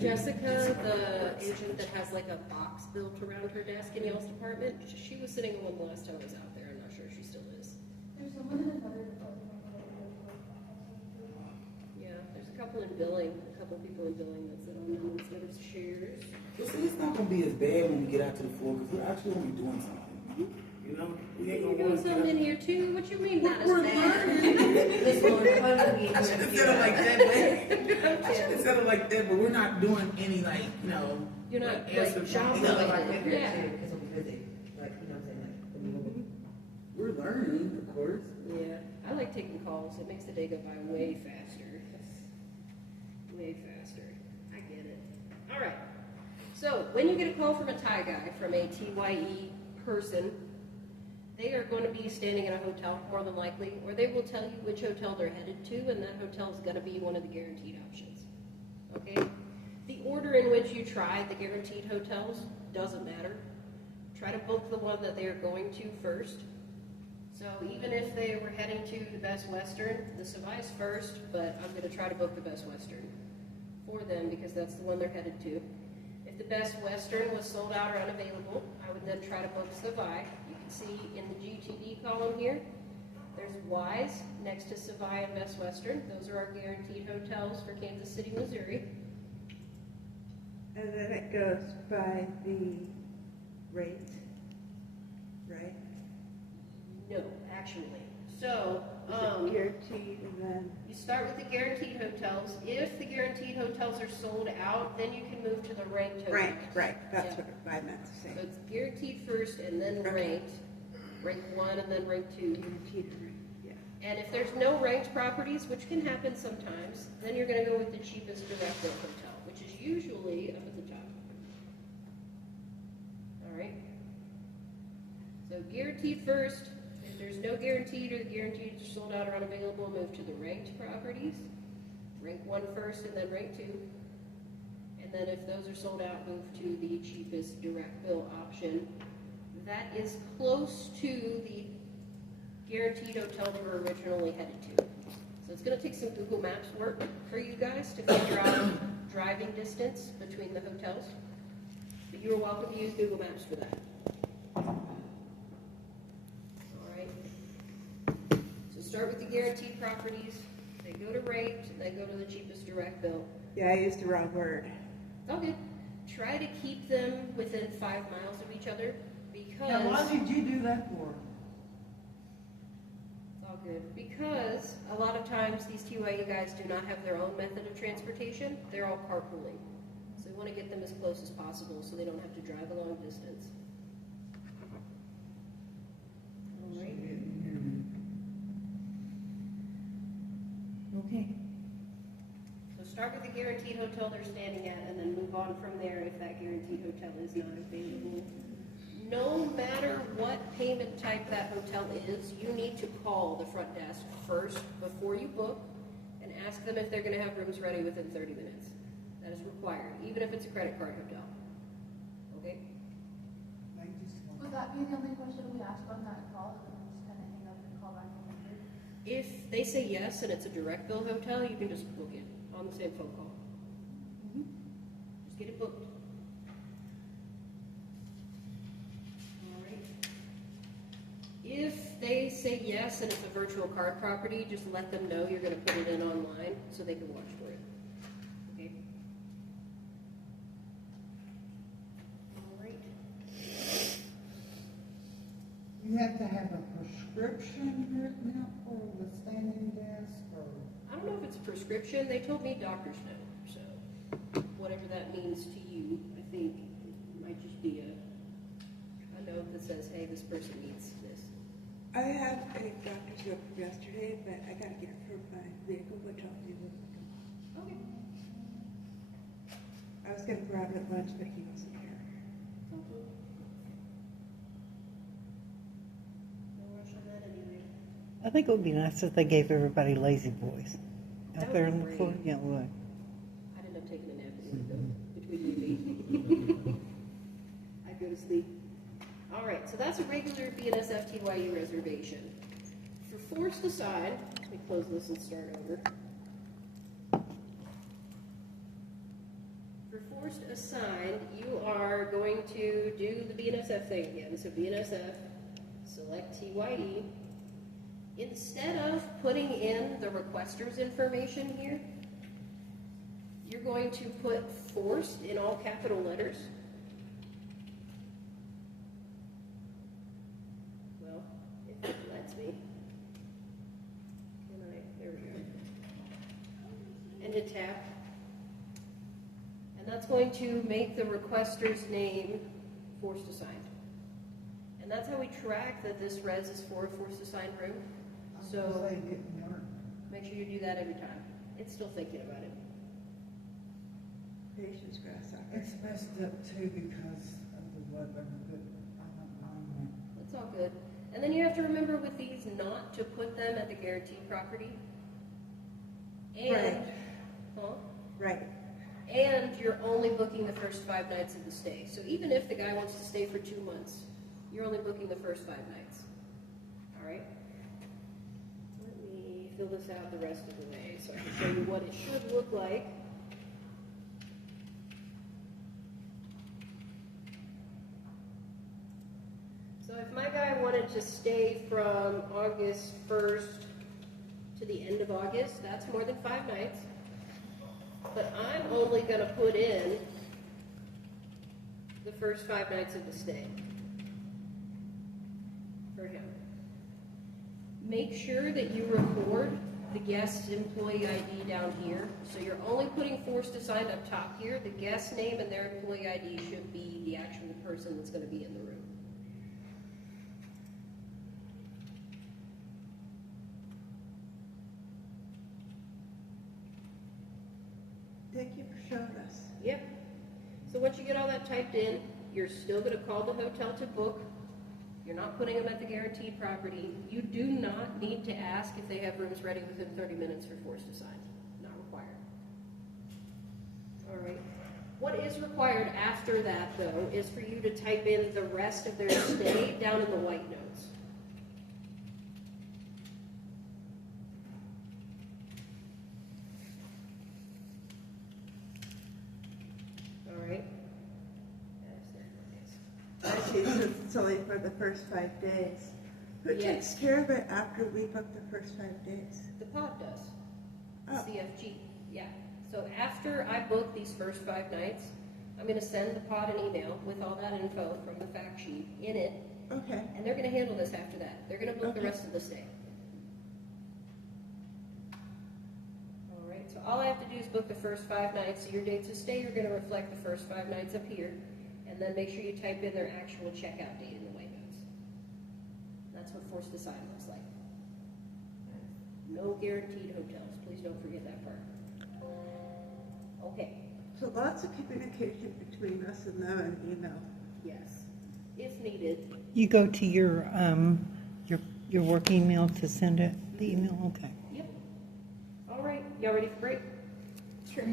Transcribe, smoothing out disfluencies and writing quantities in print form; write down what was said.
Jessica, the agent that has like a box built around her desk in Yale's department, she was sitting in one the last time I was out there. I'm not sure if she still is. There's someone in another department. Yeah, there's a couple in billing, a couple people in billing that sit on them instead of chairs. It's not gonna be as bad when we get out to the floor because we're actually gonna be doing something. You know, we ain't You're gonna doing want to something in here too? What you mean not as We're bad? learning. This one, I should have said it like that, but I should have said it like that, but we're not doing any like, you know, You're not like, like answer job you know, phone. like related. figure Yeah. too, because I'm busy. Like, you know what I'm saying? Like, when you We're learning, of course. Yeah, I like taking calls. It makes the day go by way faster. Way faster. I get it. All right. So when you get a call from a Thai guy, from a TYE person, they are going to be standing in a hotel more than likely, or they will tell you which hotel they're headed to, and that hotel is going to be one of the guaranteed options. Okay? The order in which you try the guaranteed hotels doesn't matter. Try to book the one that they are going to first. So even if they were heading to the Best Western, the Savai's first, but I'm going to try to book the Best Western for them because that's the one they're headed to. If the Best Western was sold out or unavailable, I would then try to book Savai. You can see in the GTD column here, there's Wise next to Savai and Best Western. Those are our guaranteed hotels for Kansas City, Missouri. And then it goes by the rate, right? No, actually. So, Guaranteed, and then you start with the guaranteed hotels. If the guaranteed hotels are sold out, then you can move to the ranked hotels. right. That's Yeah. what I meant to So say. it's guaranteed first and then Okay. ranked. Rank 1 and then rank 2. Guaranteed, yeah. And if there's no ranked properties, which can happen sometimes, then you're going to go with the cheapest direct bill hotel, which is usually up at the top. All right. So guaranteed first. If there's no guaranteed or the guaranteed are sold out or unavailable, move to the ranked properties. Rank 1 first and then rank 2. And then if those are sold out, move to the cheapest direct bill option. That is close to the guaranteed hotel they were originally headed to. So it's going to take some Google Maps work for you guys to figure out driving distance between the hotels. But you're welcome to use Google Maps for that. All right. So start with the guaranteed properties. They go to ranked, and they go to the cheapest direct bill. Yeah, I used the wrong word. Okay. Try to keep them within 5 miles of each other because Now, why did you do that for? it's all good. Because a lot of times these TYE guys do not have their own method of transportation. They're all carpooling. So we want to get them as close as possible so they don't have to drive a long distance. All right. Okay. So start with the guaranteed hotel they're standing at and then move on from there if that guaranteed hotel is not available. No matter what payment type that hotel is, you need to call the front desk first before you book and ask them if they're going to have rooms ready within 30 minutes. That is required, even if it's a credit card hotel. Okay? Would that be the only question we ask on that call, and then we just kind of hang up and call back on later? If they say yes and it's a direct bill hotel, you can just book it on the same phone call. Just get it booked. All right. If they say yes and it's a virtual card property, just let them know you're going to put it in online so they can watch for it. Okay? All right. You have to have a prescription written out for the standing desk, or? I don't know if it's a prescription. They told me doctor's note, so whatever that means to you, I think it might just be a note that says, hey, this person needs this. I have a doctor's note from yesterday, but I gotta get it from my vehicle, which I'll do. Okay. I was gonna grab it at lunch, but he wasn't here. Okay. No rush on that anyway. I think it would be nice if they gave everybody lazy boys That out there would on be the floor. great. Yeah, would. I'd end up taking a nap a minute ago, between you and me. I'd go to sleep. All right, so that's a regular BNSF TYU reservation. For forced assign, let me close this and start over. For forced assigned, you are going to do the BNSF thing again. So BNSF, select TYE. Instead of putting in the requester's information here, you're going to put forced in all capital letters. Well, if it lets me. There we go. And hit tab. And that's going to make the requester's name forced assigned. And that's how we track that this res is for a forced assigned room. So make sure you do that every time. It's still thinking about it. Patience grasshopper. It's messed up too because of the weather, but I don't mind That's all good. And then you have to remember with these not to put them at the guaranteed property. And, Right. huh? Right. And you're only booking the first 5 nights of the stay. So even if the guy wants to stay for 2 months, you're only booking the first 5 nights. All right? Let me fill this out the rest of the way so I can show you what it should look like. So if my guy wanted to stay from August 1st to the end of August, that's more than 5 nights. But I'm only going to put in the first 5 nights of the stay for him. Make sure that you record the guest employee ID down here. So you're only putting forced assigned up top here. The guest name and their employee ID should be the actual person that's going to be in the room. Thank you for showing us. Yep. So once you get all that typed in, you're still going to call the hotel to book. You're not putting them at the guaranteed property. You do not need to ask if they have rooms ready within 30 minutes for forced assigned. Not required. All right. What is required after that, though, is for you to type in the rest of their stay down in the white notes. All right. Actually, since it's only for the first 5 days. Who Yes. takes care of it after we book the first 5 days? The pod does. Oh. CFG, yeah. So after I book these first 5 nights, I'm going to send the pod an email with all that info from the fact sheet in it, Okay. and they're going to handle this after that. They're going to book the Okay. rest of the stay. All right, so all I have to do is book the first 5 nights. So your dates of stay are going to reflect the first 5 nights up here, and then make sure you type in their actual checkout date in the white notes. That's what forced assigned looks like. No guaranteed hotels. Please don't forget that part. Okay. So lots of communication between us and them and email. Yes, if needed. You go to your work email to send it, the email, okay. Yep. All right, y'all ready for break? Sure.